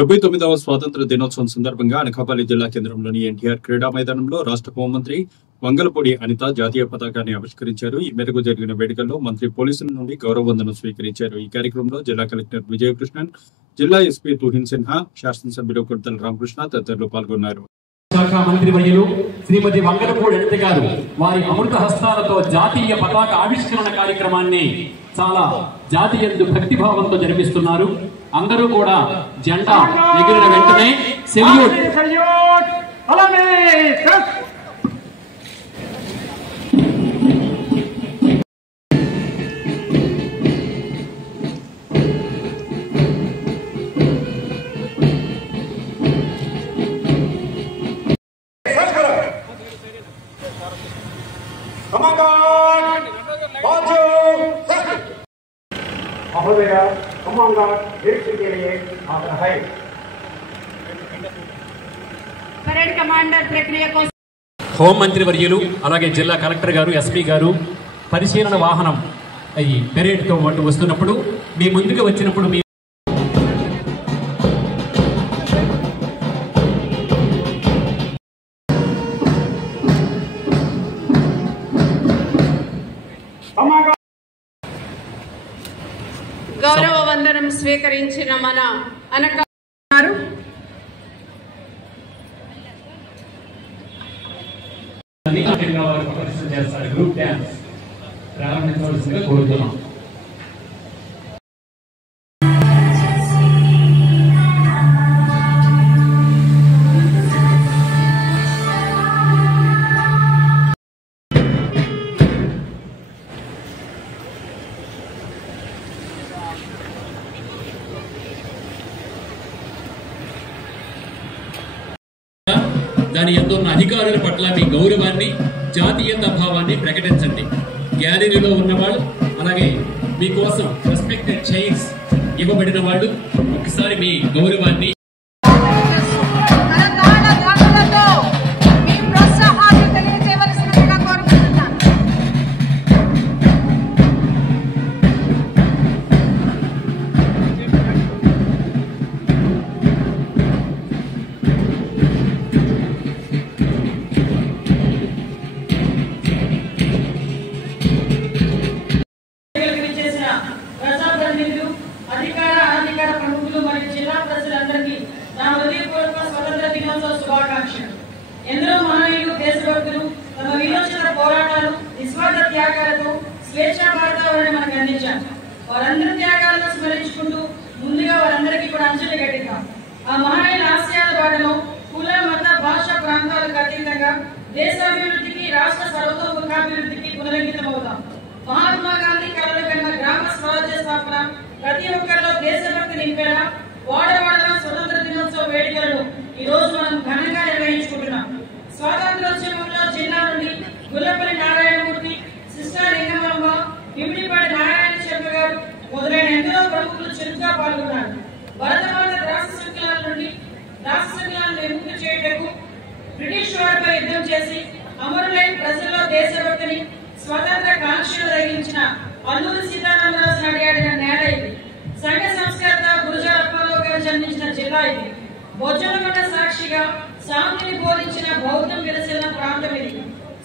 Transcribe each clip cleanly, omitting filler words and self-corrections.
79వ స్వాతంత్ర దినోత్సవం సందర్భంగా అనకాపల్లి జిల్లా కేంద్రంలోని ఎన్టీఆర్ క్రీడా మైదానంలో రాష్ట్ర హోంమంత్రి వంగలపూడి అనిత జాతీయ పతాకాన్ని ఆవిష్కరించారు. ఈ మేరకు జరిగిన వేడుకల్లో మంత్రి పోలీసుల నుండి గౌరవ వందనం స్వీకరించారు. ఈ కార్యక్రమంలో జిల్లా కలెక్టర్ విజయకృష్ణన్, జిల్లా ఎస్పీ తుహిన్ సిన్హా, శాసనసభ్యులు కొడతల రామకృష్ణ తదితరులు పాల్గొన్నారు. శాఖ మంత్రి వర్యులు శ్రీమతి వంగలపూడి అనిత గారు వారి అమృత హస్తాలతో జాతీయ పతాక ఆవిష్కరణ కార్యక్రమాన్ని చాలా జాతీయందు భక్తిభావంతో జరిపిస్తున్నారు. అందరూ కూడా జెండా ఎగిరిన వెంటనే సెల్యూట్ హోంమంత్రి వర్యులు అలాగే జిల్లా కలెక్టర్ గారు, ఎస్పీ గారు పరిశీలన వాహనం ఈ పెరేడ్ తో వస్తున్నప్పుడు మీ ముందుకు వచ్చినప్పుడు మీ గౌరవ వందనం స్వీకరించిన మన అనకాపల్లి గ్రూప్ డాన్స్ ప్రారంభించవలసిందిగా కోరుతున్నాం. దాని ఎందున్న అధికారుల పట్ల మీ గౌరవాన్ని, జాతీయత భావాన్ని ప్రకటించండి. గ్యాలరీలో ఉన్నవాళ్ళు అలాగే మీకోసం రెస్పెక్టెడ్ చైర్స్ ఇవ్వబడిన వాళ్ళు ఒకసారి మీ గౌరవాన్ని ఎందరో మహనీయులు, దేశభక్తులు తమ విమోచన పోరాటాలు, నిస్వార్థ త్యాగాలతో స్వేచ్ఛా భారతావరణి మనకు అందించారు. వారందరి త్యాగాలను స్మరించుకుంటూ ముందుగా వారందరికీ కూడా అంజలి ఘటిద్దాం. ఆ మహనీయుల ఆశయాల బాటలో కుల, మత, భాష, ప్రాంతాలకు అతీతంగా దేశాభివృద్ధికి, రాష్ట్ర సర్వతోముఖాభివృద్ధికి పునరంకితమవుతాం. మహాత్మా గాంధీ కలలు కన్న గ్రామ స్వరాజ్య స్థాపన ప్రతి ఒక్కరిలో దేశభక్తి నింపేలా వాడవాడల స్వతంత్ర దినోత్సవ వేడుకలను ఈ రోజు మనం ఘనంగా నిర్వహించుకుంటున్నాం. స్వాతంత్రోద్యమంలో జిల్లా నుండి గుల్లపల్లి నారాయణమూర్తి, సిస్టర్ లింగమాంబ, ఇమిడిపాటి నారాయణ శర్మ గారు మొదలైన ఎందరో ప్రముఖులు చురుగ్గా పాల్గొన్నారు. భరతమాత రాష్ట్ర సంఖ్యలను విముక్తి చేయుటకు బ్రిటిష్ వారిపై యుద్ధం చేసి అమరులై ప్రజల్లో దేశభక్తిని, స్వతంత్ర కాంక్షను రగిలించిన అల్లూరి సీతారామరాజు నడియాడిన నేల ఇది. సంఘ సంస్కర్త గురుజాల అప్పారావు గారు జన్మించిన జిల్లా ఇది. బొజ్జనగడ్డ సాక్షిగా శాంతిని బోధించిన బౌద్ధం విరసిన ప్రాంతం ఇది.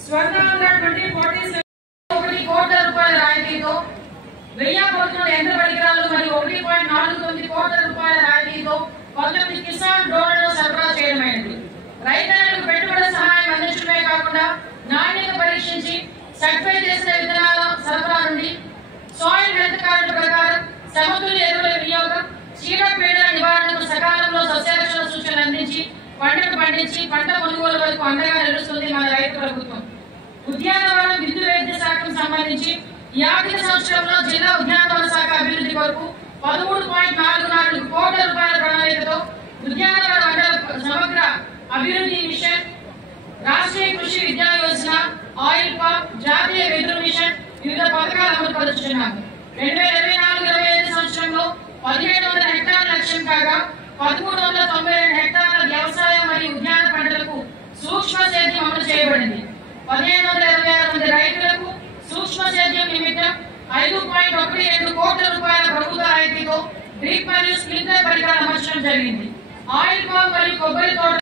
స్వర్ణాంధ్ర 2047 1 కోట్ల రూపాయల రాయితీతో 1000 కోట్ల యంత్ర పరికరాలు మరియు 1.49 కోట్ల రూపాయల రాయితీతో 19 కిసాన్ డ్రోన్లను సరఫరా చేయడమైనది. రైతులకు పెట్టుబడి సహాయం అందించడమే కాకుండా నాణ్యత పరీక్షించి సర్టిఫై చేసిన విత్తనాల సరఫరా నుండి సాయిల్ హెల్త్ కార్డు ప్రకారం సమతుల్య ఎరువుల వినియోగం, చీడపీడల నివారణకు సకాలంలో సస్యరక్షణ సూచనలు అందించి పంటను పండించి పంట కొనుగోలు వరకు అండగా నిలుస్తుంది మన రైతు ప్రభుత్వం. ఉద్యానవనం విద్యుత్ వైద్య శాఖకు సంబంధించి ఈ ఆర్థిక సంవత్సరంలో జిల్లా ఉద్యానవన శాఖ అభివృద్ధి కొరకు 13.44 కోట్ల రూపాయల ప్రణాళికతో ఉద్యానవన మండల సమగ్ర అభివృద్ధి మిషన్, రాష్ట్రీయ కృషి విద్యా యోజన, ఆయిల్ పామ్, జాతీయ వెదురు మిషన్ వివిధ పథకాలు అమలు పరుచుతున్నాము. 2024-25 సంవత్సరంలో 1700 హెక్టార్ల లక్ష్యం కాగా 1392 హెక్టార్ల వ్యవసాయ మరియు ఉద్యాన పంటలకు సూక్ష్మ సేద్యం అమలు చేయబడింది. 1526 మంది రైతులకు సూక్ష్మ సేద్యం నిమిత్తం 5.17 కోట్ల రూపాయల ప్రభుత్వ రాయితీతో డ్రిప్ మరియు స్ప్రింక్లర్ పరికరాలు అమర్చడం జరిగింది. ఆయిల్ పామ్ మరియు కొబ్బరి తోట